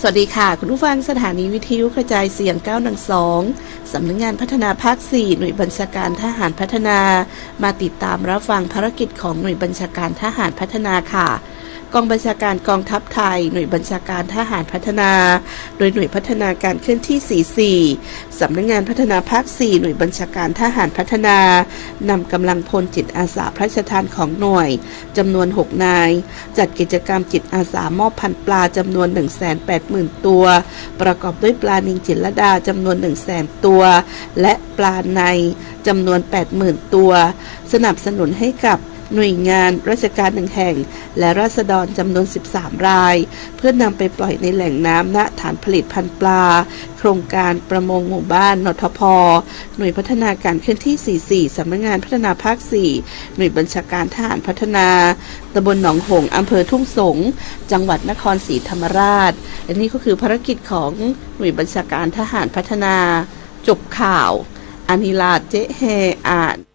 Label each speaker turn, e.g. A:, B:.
A: สวัสดีค่ะ คุณผู้ฟังสถานีวิทยุกระจายเสียง 912 สำนักงงานพัฒนาภาค 4 หน่วยบัญชาการทหารพัฒนา มาติดตามรับฟังภารกิจของหน่วยบัญชาการทหารพัฒนาค่ะ กองบัญชาการกองทัพไทย หน่วยบัญชาการทหารพัฒนา โดยหน่วยพัฒนาการเคลื่อนที่ 44 สำนักงงานพัฒนาภาค 4 หน่วยบัญชาการทหารพัฒนานำกำลังพลจิตอาสาพระราชทานของหน่วยจำนวน 6 นาย จัดกิจกรรมจิตอาสามอบพันปลาจำนวน 180,000 ตัว ประกอบด้วยปลานิงจิตรดาจำนวน 100,000 ตัว และปลาในจำนวน 80,000 ตัว สนับสนุนให้กับ หน่วยงานราชการหนึ่งแห่ง และราษฎรจำนวน 13 ราย เพื่อนำไปปล่อยในแหล่งน้ำณฐานผลิตพันธุ์ปลา โครงการประมงหมู่บ้านนทพ หน่วยพัฒนาการเคลื่อนที่ 44สำนักงานพัฒนาภาค 4 หน่วยบัญชาการทหารพัฒนาตำบลหนองหงอำเภอทุ่งสง จังหวัดนครศรีธรรมราชและนี่ก็คือภารกิจของหน่วยบัญชาการทหารพัฒนา จบข่าวอานิลาเจ๊เฮอ่าน